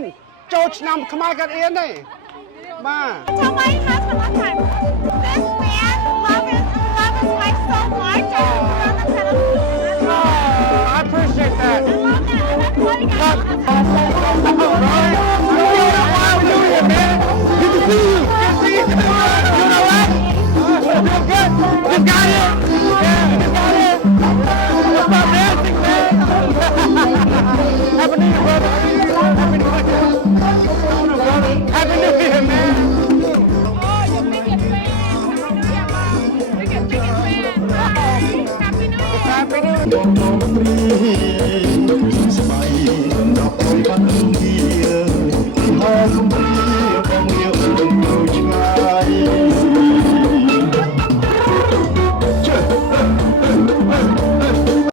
นโจชนำขมากันเองนี่มา Tell my husband last time. This man love his wife so much and he doesn't tell us. Oh, I appreciate that. I love that. And that's why we got Hallelujah, man. Good to see you. Good to see you. You know what? You're good. You got it. Yeah, you got it. What's up, dancing, man? Happy New Year, brother. Happy New Year. Happy New Year, man. Oh, your biggest fan. Biggest fan. Hi. Happy New Year. Happy New Year. สบายดอกไม้พัน